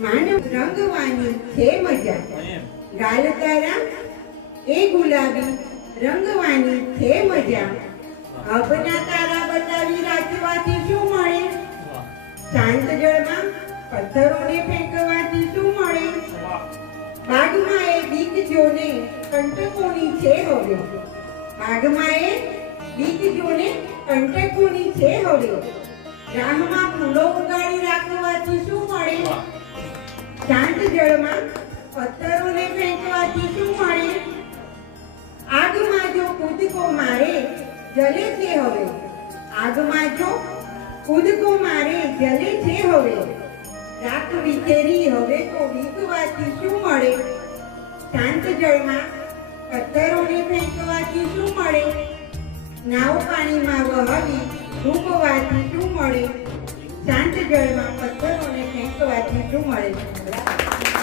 માનવ રંગવાની છે. મજા એમ. ગાલ એ ગુલાબી રંગવાની છે મજા અબના તારા બતાવી રાખવાથી શું મળે? શાંત જળમાં પથ્થરોને ફેંકવાથી શું મળે? બાગમાં એ બીક જોને કંટકોની છે હવે. બાગમાં એ બીક જોને કંટકોની છે હવે. રાહમાં જળમાં પથ્થરોને ફેંકવાથી શું મળે? આગમાં જો કૂદકો મારે, જલે છે હવે. આગમાં જો કૂદકો મારે, જલે છે હવે. રાત વિખેરી હવે તો વીકવાથી શું મળે? શાંત જળમાં પથ્થરોને ફેંકવાથી શું મળે? નાવ પાણીમાં વહાવી ડૂબવાથી શું મળે? શાંત જળમાં પથ્થરોને ફેંકવાથી શું મળે